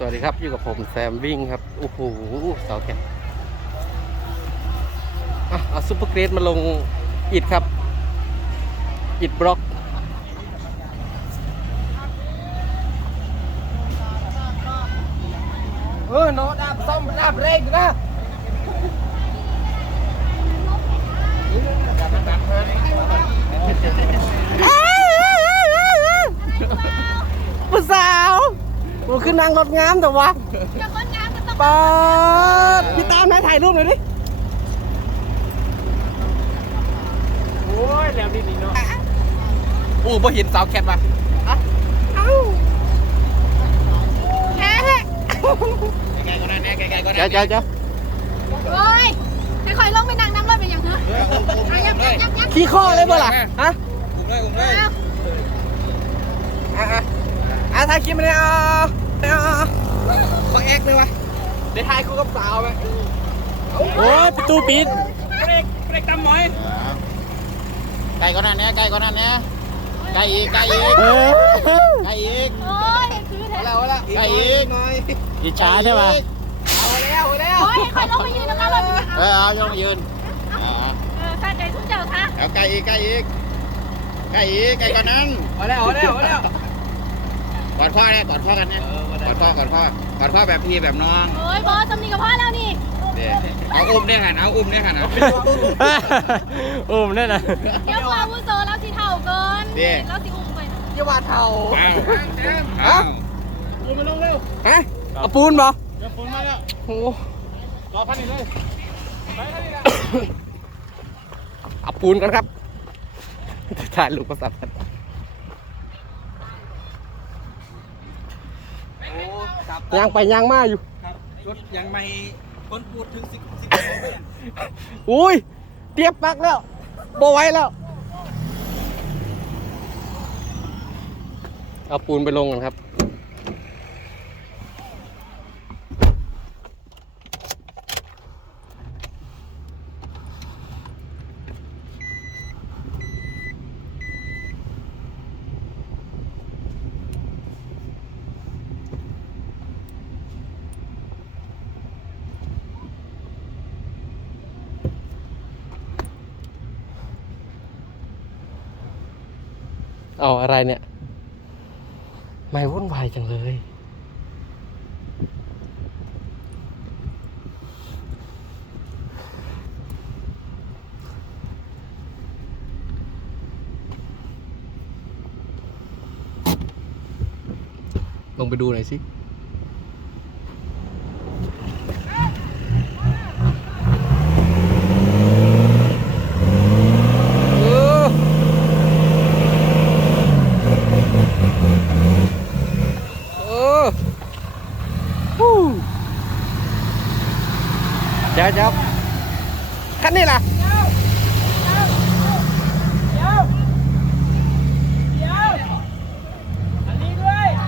สวัสดีครับ อยู่กับผมแซมวิ่งครับ โอ้โหเสาแข็งอ่เอาซุปเปอร์เกรดมาลงอิดครับ อิดบล็อก เออโนดับซ่อมดับเร่งนะ ผู้สาวกูขึ้ นนั่งรถงามแต่ว่าจะคนงามมันต้องปาดพี่ตามนะถ่ายรูปหน่อยดิ โอ้ยแล้วนี่นี่เนาะโอ้บ่เห็นสาวแคทว่ะเอ้าแฮะไกลๆก็ได้แน่ไกลๆก็ได้เจ้าเจ้าเจ้าโอ้ยให้คอยลงไปนั่งน้ำรถเป็นอย่างเถอะอะยับยับยับยับขี้ข้อเลยบ่ล่ะฮะอุ้มเลยอุ้มเลยเอาอะอะอะ ถ่ายคลิปมาเลยอะอะอะอะขอแอคเลยวะเดี๋ยวถ่ายคู่กับสาวไหมโอ้ยประตูปิดเบรกเบรกตามหมอยไก่ก็นั่นเนี่ยไก่ก็นั่นเนี่ยไก่อีกไก่อีกเออไก่อีกโอ้ยคือแท้เอาละเอาละไก่อีกหน่อยอิจฉาใช่ไหมเอาแล้วเอาแล้วโอ้ยให้คอยลงไปยืนน้ำรถเป็นอย่าเอเอาอเอายืนอ่าเออข้ใจทุกเจ้าค่ะเอาไก่อีกไก่อีกไก่อีกไก่ก็นั่นเอาแล้วเอาแล้วเอาแล้ว กอดพ่อเนี่ยกอดพ่อกันเนี่ยกอดพ่อกอดพ่อกอดพ่อแบบพี่แบบน้องโอ้ยบอสจำนี่กับพ่อแล้วนี่เดี๋ยวเอาอุ้มเนี่ยหันเอาอุ้มเนี่ยหันเอาอุ้มแน่นะเดี๋ยวกว่าวุโสเราสิเท่าเกินเราสิอุ้มไปนะอย่าว่าเท่าเอาเอาอุ้มมาลงเร็วฮะเอาปูนบ่เดี๋ยวฝนมาแล้วโอ้รอพันนี่เลยไปพันนี่ละเอาปูนกันครับถ่ายรูปประสับกัน โอ้ ครับย่างไปย่างมาอยู่ ครับรถยังไม่คนพูดถึงสิบสิบเมตรอุ้ยเตรียบปักแล้วบไหว้แล้ว เอาปูนไปลงกันครับ เอาอะไรเนี่ย ไม่วุ่นวายจังเลย ลงไปดูหน่อยสิ เออ เออฮู้เดี๋ยวเดี๋ยวคันนี้ล่ะอันนี้ด้วยอะ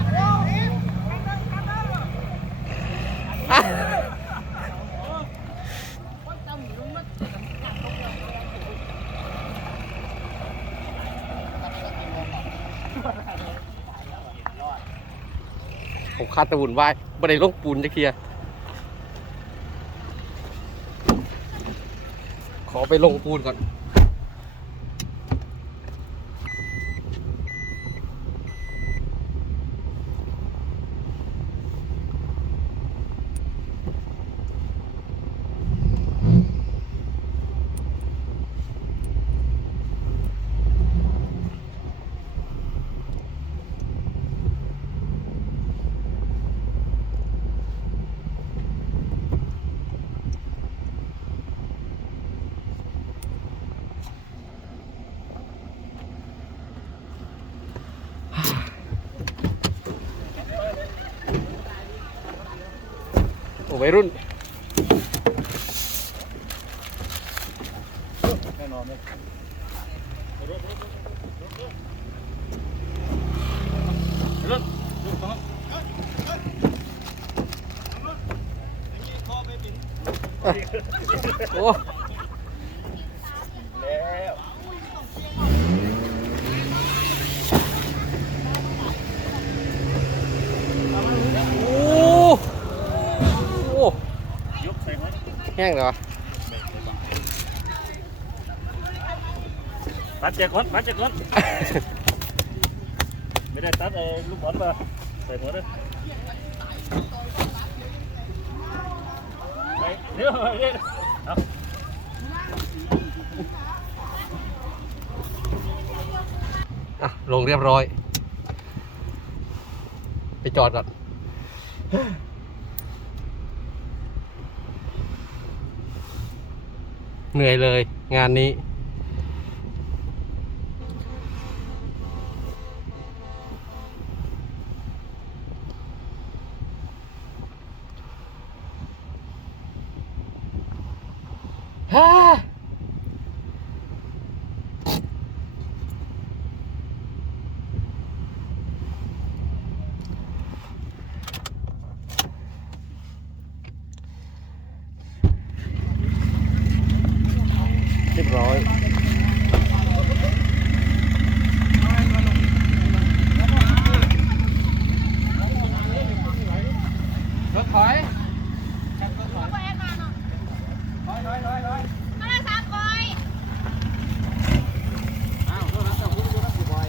ผมคาดตะวุ่นวายบันไดลงปูนจะเคลียร์ขอ ไปลงปูนก่อน วัยรุ่นแน่นอนเลยรถรถของโอ้ แล้ว โอ้ ห้งเลยวะตัดเจ็ดคนตัดเจ็ดคนไม่ได้ตัดไอ้ลูกบอลมาใส่หัวด้วยไปเดี๋ยวเดี๋ยวเอาอะลงเรียบร้อย ไปจอดก่อน เหนื่อยเลยงานนี้ ฮ่าเรียบร้อย รถถอย เอาแอดมาเนาะมาเลยสามคอย อ้าวรถรับส่งคุณดูรับสิบอย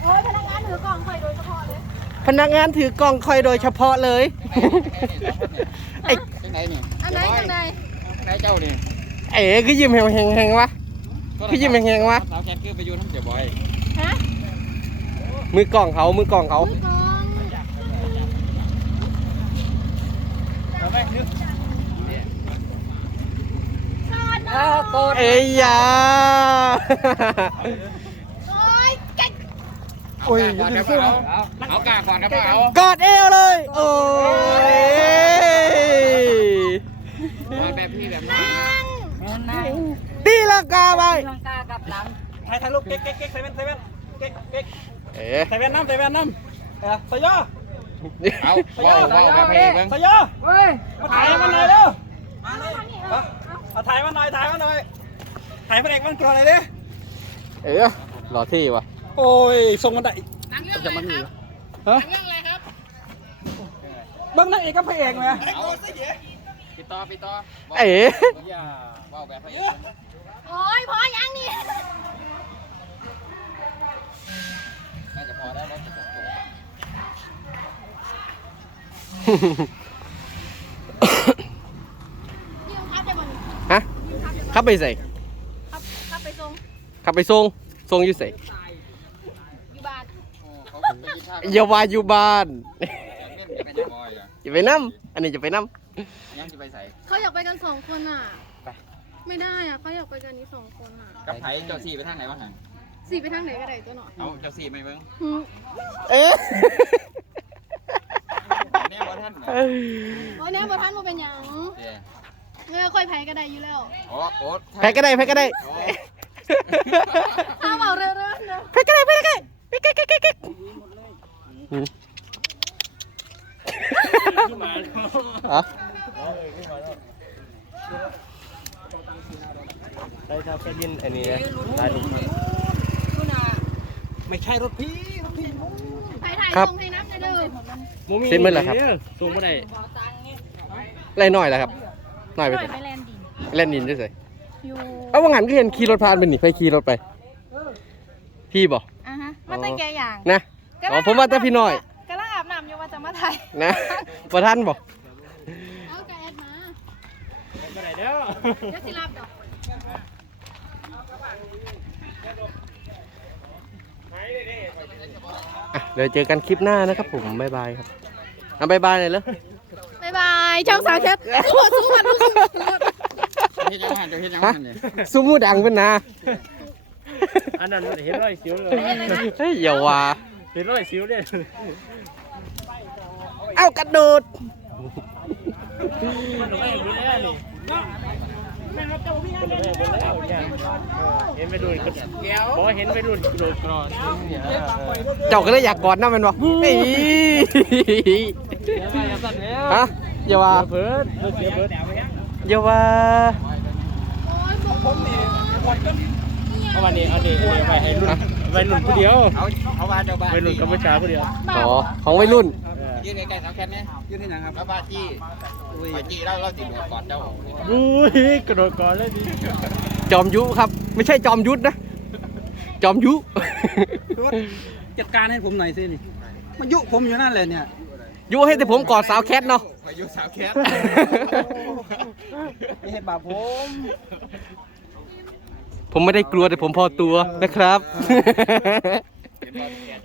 โอ้ยพนักงานถือกล่องคอยโดยเฉพาะเลย พ นักงานถือกล่องคอยโดยเฉพาะเลย ไอ้เป็นไงนี่อันไหนอันไหนไหนเจ้านี่เอ๋คือยิ้มแหงๆแหงๆวะพี่ยิ้มแหงๆวะสาวแคทคือไปอยู่น้ำเจ็บบอยฮะมือกล่องเขามือกล่องเขามือกล่องเอาไปนึกกอดโกดเอ้ยยาโอ้ยไก่โอ้ยก่อนครับเอาเอากาก่อนครับเอากอดเอวเลย โอ้ยมาแบบพี่แบบนี้นั่งตีลังกาไปถ่ายถ่ายรูปเก๊กเก๊กเก๊กใส่แว่นใส่แว่นเก๊กเก๊กเอ๋ใส่แว่นน้ำใส่แว่นน้ำเออใส่ย่อเอาว้าวว้าวแบบพี่เบิ้งใส่ย่อมาถ่ายมันหน่อยเร็วมาเลยเอาเอาถ่ายมันหน่อยถ่ายมันหน่อยถ่ายพระเอกมันตัวหน่อยดิเอ๋หล่อที่วะ โอ้ยส่งมันได้จะมันมีฮะเบิ้งนางเอกกับพระเอกไหมปิดต่อปิดต่อเอ๋อย่าว้าวแบบพี่โอ้ยพอยังนี่น่าจะพอได้แล้วยืมครับไปบนฮะขับไปใส่ครับครับไปส่งขับไปส่งส่งอยู่ใส่ อยู่บ้าน เขาไปกินข้าว อย่าว่าอยู่บ้านจะเป็นบอยอะอย่าไปน้ำอันนี้จะไปน้ยังจะไปใส่เขาอยากไปกันสองคนอะไม่ได้อะเขาอยากไปกันนี้สองคนอะกับไผ่เจ้าสี่ไปทางไหนวะหันสี่ไปทางไหนก็ได้ตัวหน่อยเอาเจ้าสี่ไม่เบิ้งหืมำเอ๊ะแน่บ่ท่านเหรอโอ้ยเนี่ยบท่านมาเป็นหยังเดี๋ยวเงยค่อยแพ้ก็ได้อยู่แล้วโอ้โอ้แพ้ก็ได้แพ้ก็ได้ถ้าเบาเรื่อยๆเนอะแพ้ก็ได้แพ้ก็ได้แพ้ก็ได้แพ้ก็ได้ อืมอะได้ครับแค่ยินอันนี้นะได้ดูไม่ใช่รถพี่รถพี่ไปถ่ายส่งให้นับเลยเด้อเซ็นเมื่อไหร่ครับส่งเมื่อไหร่ไล่หน่อยแล้วครับหน่อยไปปล่อยใส่ไปแลนด์ดินเล่นนินด้วยใส่อยู่เอาว่างันก็เห็นขี่รถผ่านไปนี่ไปขี่รถไป พี่บอกอะฮะมาแต่แกอย่างนะ อ๋อผมว่าแต่พี่น้อย กำลังอาบน้ำอยู่ว่าจะมาถ่ายนะประท่านบอกเอาแกแอดมาเมื่อไหร่เด้อเดี๋ยวสิรับดอกอะเดี๋ยวเจอกันคลิปหน้านะครับผมบ๊ายบายครับอะบ๊ายบายเลยเหรอบ๊ายบายช่องสาวแคทขอสู้มันลูกเฮ็ดยังหันเจ้าเฮ็ดยังหันเนี่ยซูมูดังเป็นนะอันนั้นเห็นรอยสิวเลย เฮ้ยอย่าว่า เห็นรอยสิวเลยเอากระโดดมันไม่เห็นแล้วนี่เห็นไปดูกพอเห็นไปดูกระโดดกรอนเจ้าก็เลยอยากกอดนะมันบอกเฮ้ยฮะอย่าว่าเพิร์ดเสียเพิร์ดอย่าว่าโอ้ยผมนี่เอาวันนี้เอาดีไปให้รุ่น ไปรุ่นผู้เดียวเอาเอาว่าเจ้าบ้านไปรุ่นกัมพูชาผู้เดียวอ๋อของวัยรุ่นยืนใกล้ๆสาวแคทเนี่ยยืนที่ไหนครับแล้วบ้าจี้บ้าจี้แล้วเราติดหัวกอดเจ้าอุ้ยกระโดดก่อนเลยดิจอมยุครับ ไม่ใช่จอมยุทธนะ จอมยุจัดการให้ผมหน่อยสินี่มายุผมอยู่นั่นเลยเนี่ยยุให้แต่ผมกอดสาวแคทเนาะพายุสาวแคทไม่ให้บาผม ผมไม่ได้กลัวแต่ผมพอตัวนะครับเป็นบอลแขน